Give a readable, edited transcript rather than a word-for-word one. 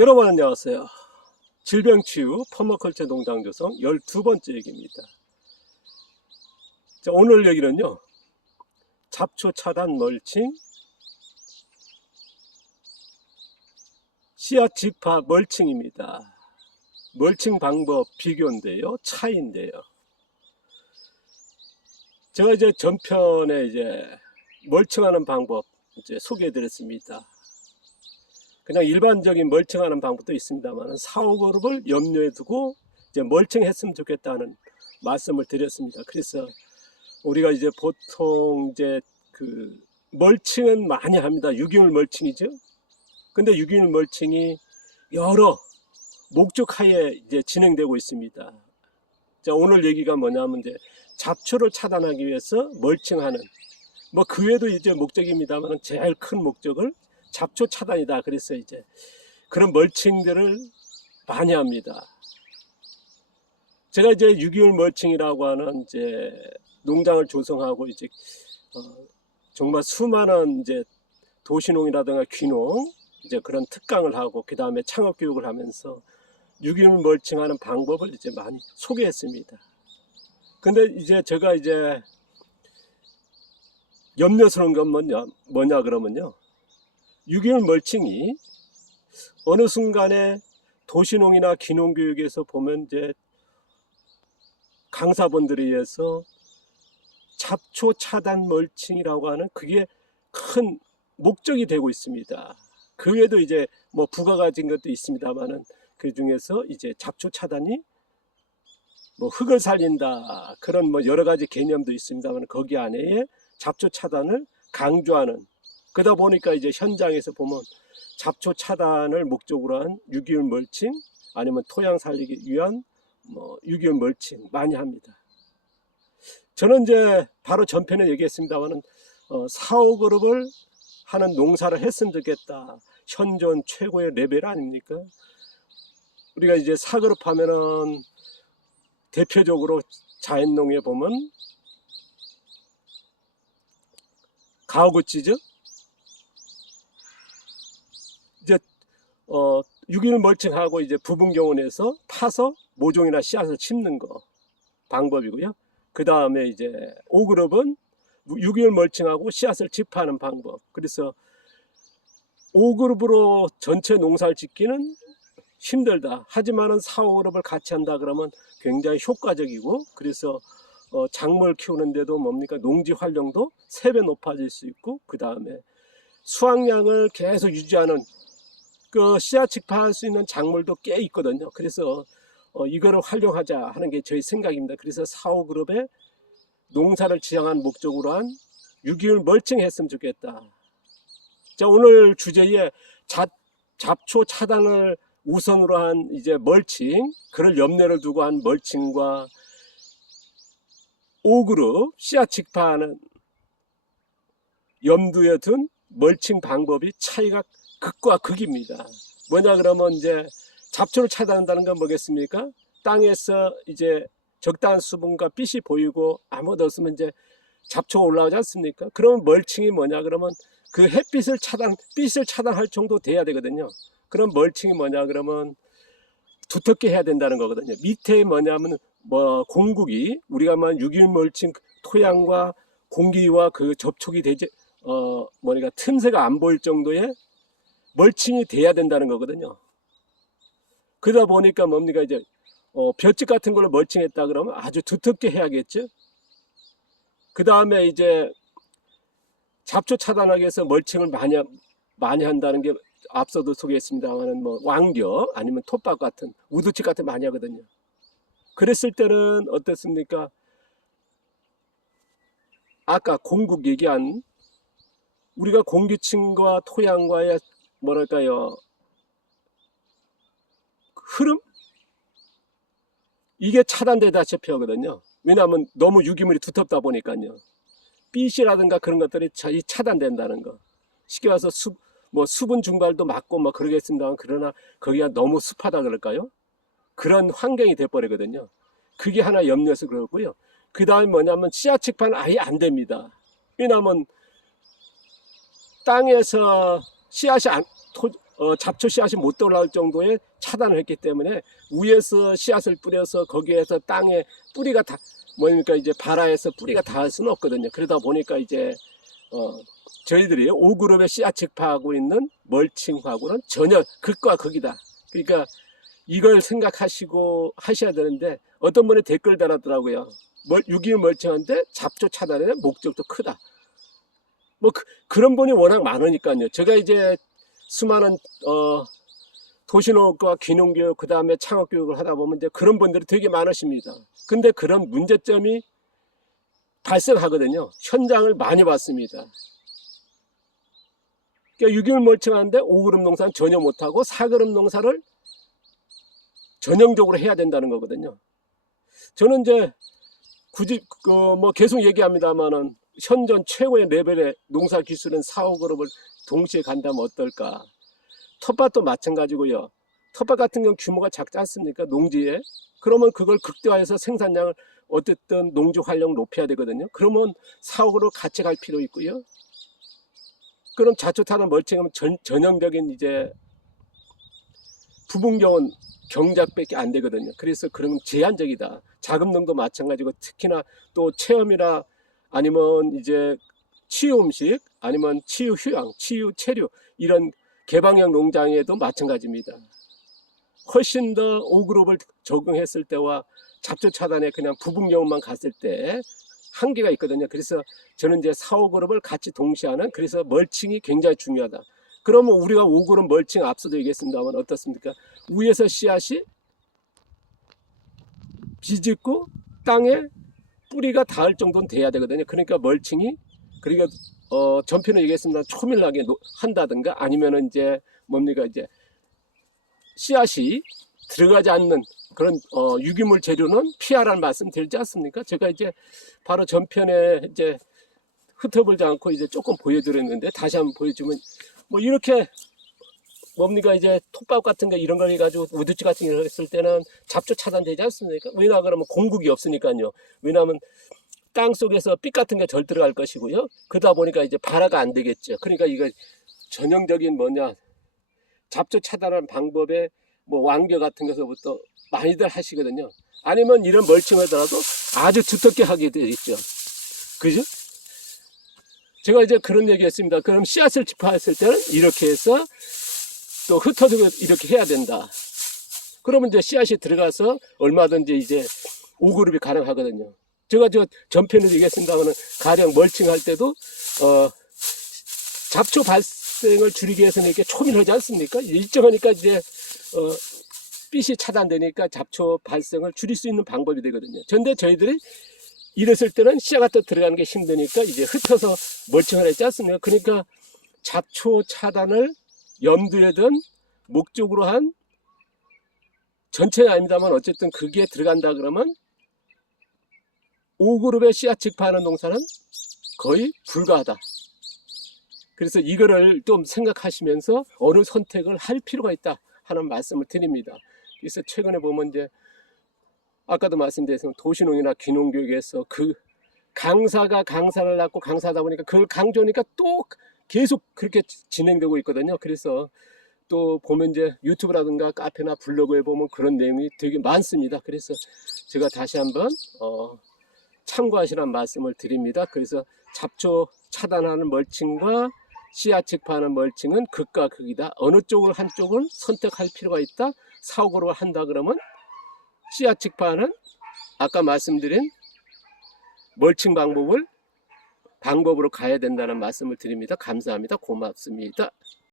여러분 안녕하세요. 질병치유 퍼마컬처 농장 조성 12번째 얘기입니다. 자, 오늘 얘기는요, 잡초 차단 멀칭, 씨앗 직파 멀칭입니다. 멀칭 방법 비교인데요, 차이인데요. 제가 이제 전편에 멀칭하는 방법 소개해 드렸습니다. 그냥 일반적인 멀칭하는 방법도 있습니다만 4, 5그룹을 염려해 두고 멀칭했으면 좋겠다는 말씀을 드렸습니다. 그래서 우리가 보통 멀칭은 많이 합니다. 유기물 멀칭이죠. 근데 유기물 멀칭이 여러 목적 하에 진행되고 있습니다. 자, 오늘 얘기가 뭐냐면 잡초를 차단하기 위해서 멀칭하는 그 외에도 목적입니다만 제일 큰 목적을 잡초 차단이다. 그래서 그런 멀칭들을 많이 합니다. 제가 유기물 멀칭이라고 하는 농장을 조성하고 정말 수많은 도시농이라든가 귀농 그런 특강을 하고 그 다음에 창업 교육을 하면서 유기물 멀칭하는 방법을 많이 소개했습니다. 근데 제가 염려스러운 건 뭐냐 그러면요, 유기물 멀칭이 어느 순간에 도시농이나 귀농교육에서 보면 강사분들에 의해서 잡초 차단 멀칭이라고 하는 그게 큰 목적이 되고 있습니다. 그 외에도 부가가진 것도 있습니다만은 그 중에서 잡초 차단이 흙을 살린다 그런 여러 가지 개념도 있습니다만 거기 안에 잡초 차단을 강조하는, 그러다 보니까 현장에서 보면 잡초 차단을 목적으로 한 유기물 멀칭 아니면 토양 살리기 위한 유기물 멀칭 많이 합니다. 저는 바로 전편에 얘기했습니다만은 4, 5그룹을 하는 농사를 했으면 좋겠다. 현존 최고의 레벨 아닙니까? 우리가 4그룹 하면은 대표적으로 자연농에 보면 가오구치죠. 유기물 멀칭하고 부분경운에서 파서 모종이나 씨앗을 심는 거 방법이고요. 그 다음에 5그룹은 유기물 멀칭하고 씨앗을 직파하는 방법. 그래서 5그룹으로 전체 농사를 짓기는 힘들다. 하지만은 4, 5그룹을 같이 한다 그러면 굉장히 효과적이고, 그래서 작물 키우는데도 농지 활용도 3배 높아질 수 있고, 그 다음에 수확량을 계속 유지하는 씨앗 직파할 수 있는 작물도 꽤 있거든요. 그래서 이거를 활용하자 하는 게 저희 생각입니다. 그래서 4, 5그룹에 농사를 지향한 목적으로 한 유기물 멀칭했으면 좋겠다. 자, 오늘 주제에 잡초 차단을 우선으로 한 멀칭, 그를 염려를 두고 한 멀칭과 5그룹 씨앗 직파하는 염두에 둔 멀칭 방법이 차이가 극과 극입니다. 뭐냐 그러면 잡초를 차단한다는 건 뭐겠습니까? 땅에서 적당한 수분과 빛이 보이고 아무것도 없으면 잡초가 올라오지 않습니까? 그러면 멀칭이 뭐냐 그러면 그 햇빛을 빛을 차단할 정도 돼야 되거든요. 그럼 멀칭이 뭐냐 그러면 두텁게 해야 된다는 거거든요. 밑에 뭐냐면 공국이 우리가 유기물 멀칭 토양과 공기와 그 접촉이 되지 틈새가 안 보일 정도의 멀칭이 돼야 된다는 거거든요. 그러다 보니까 볏짚 같은 걸로 멀칭했다 그러면 아주 두텁게 해야겠죠. 그 다음에 잡초 차단하기 위해서 멀칭을 많이 한다는 게 앞서도 소개했습니다만 왕겨 아니면 톱밥 같은 우두칩 같은 많이 하거든요. 그랬을 때는 어떻습니까? 아까 공국 얘기한 우리가 공기층과 토양과의 흐름? 이게 차단되다시피 하거든요. 왜냐하면 너무 유기물이 두텁다 보니까요. 빛이라든가 그런 것들이 차단된다는 거. 쉽게 와서 수분 증발도 막고 그러겠습니다만, 그러나 거기가 너무 습하다 그럴까요? 그런 환경이 돼버리거든요. 그게 하나 염려해서 그렇고요. 그 다음에 뭐냐면 씨앗 직파는 아예 안 됩니다. 왜냐하면 땅에서 씨앗이 잡초 씨앗이 못 올라올 정도의 차단을 했기 때문에 위에서 씨앗을 뿌려서 거기에서 땅에 뿌리가 다 뭐니까 이제 발아에서 뿌리가 닿을 수는 없거든요. 그러다 보니까 이제 저희들이 5그룹에 씨앗 직파하고 있는 멀칭하고는 전혀 극과 극이다. 그러니까 이걸 생각하시고 하셔야 되는데 어떤 분이 댓글 달았더라고요. 유기물 멀칭한데 잡초 차단의 목적도 크다. 뭐 그런 분이 워낙 많으니까요. 제가 이제 수많은 도시농업과 귀농교육 그 다음에 창업교육을 하다 보면 이제 그런 분들이 되게 많으십니다. 근데 그런 문제점이 발생하거든요. 현장을 많이 봤습니다. 그러니까 유기물 멀칭하는데 5그룹 농사는 전혀 못하고 4그룹 농사를 전형적으로 해야 된다는 거거든요. 저는 이제 굳이 뭐 계속 얘기합니다만은 현존 최고의 레벨의 농사 기술은 4, 5그룹을 동시에 간다면 어떨까? 텃밭도 마찬가지고요. 텃밭 같은 경우 규모가 작지 않습니까? 농지에. 그러면 그걸 극대화해서 생산량을 어쨌든 농지 활용을 높여야 되거든요. 그러면 4, 5그룹 같이 갈 필요 있고요. 그럼 자초타는 멀칭하면 전형적인 이제 부분경은 경작밖에 안 되거든요. 그래서 그런 제한적이다. 자금능도 마찬가지고 특히나 또 체험이나 아니면 이제 치유 음식 아니면 치유 휴양, 치유 체류 이런 개방형 농장에도 마찬가지입니다. 훨씬 더 5그룹을 적용했을 때와 잡초 차단에 그냥 부분경만 갔을 때 한계가 있거든요. 그래서 저는 이제 4, 5그룹을 같이 동시하는 그래서 멀칭이 굉장히 중요하다. 그러면 우리가 5그룹 멀칭 앞서도 얘기했습니다만 어떻습니까? 위에서 씨앗이 비집고 땅에 뿌리가 닿을 정도는 돼야 되거든요. 그러니까 멀칭이 그러니까 전편에 얘기했습니다. 초밀하게 한다든가 아니면은 이제 뭡니까 이제 씨앗이 들어가지 않는 그런 유기물 재료는 피하라는 말씀 드리지 않습니까? 제가 이제 바로 전편에 이제 흩어버리지 않고 이제 조금 보여드렸는데 다시 한번 보여주면 뭐 이렇게 뭡니까 이제 톱밥 같은 거 이런 걸 해가지고 우두찌 같은 거 했을 때는 잡초 차단되지 않습니까? 왜냐 그러면 공국이 없으니까요. 왜냐하면 땅 속에서 빛 같은 게 덜 들어갈 것이고요. 그러다 보니까 이제 발화가 안 되겠죠. 그러니까 이거 전형적인 뭐냐 잡초 차단하는 방법에 뭐 왕겨 같은 것서부터 많이들 하시거든요. 아니면 이런 멀칭을 하더라도 아주 두텁게 하게 되어 있죠. 그죠? 제가 이제 그런 얘기 했습니다. 그럼 씨앗을 집화했을 때는 이렇게 해서 또 흩어지고 이렇게 해야 된다. 그러면 이제 씨앗이 들어가서 얼마든지 이제 5그룹이 가능하거든요. 제가 저 전편에도 얘기했습니다만 가령 멀칭할 때도 잡초 발생을 줄이기 위해서는 이렇게 초밀하지 않습니까? 일정하니까 이제 빛이 차단되니까 잡초 발생을 줄일 수 있는 방법이 되거든요. 그런데 저희들이 이랬을 때는 씨앗 같은 들어가는 게 힘드니까 이제 흩어서 멀칭을 했지 않습니까? 그러니까 잡초 차단을 염두에 둔 목적으로 한 전체는 아닙니다만 어쨌든 그게 들어간다 그러면 5그룹의 씨앗 직파하는 농사는 거의 불가하다. 그래서 이거를 좀 생각하시면서 어느 선택을 할 필요가 있다 하는 말씀을 드립니다. 그래서 최근에 보면 이제 아까도 말씀드렸지만 도시농이나 귀농교육에서 그 강사가 강사를 낳고 강사하다 보니까 그걸 강조하니까 또 계속 그렇게 진행되고 있거든요. 그래서 또 보면 이제 유튜브라든가 카페나 블로그에 보면 그런 내용이 되게 많습니다. 그래서 제가 다시 한번 참고하시라는 말씀을 드립니다. 그래서 잡초 차단하는 멀칭과 씨앗 직파하는 멀칭은 극과 극이다. 어느 쪽을 한쪽을 선택할 필요가 있다. 4, 5그룹을 한다 그러면 씨앗 직파하는 아까 말씀드린 멀칭 방법으로 가야 된다는 말씀을 드립니다. 감사합니다. 고맙습니다.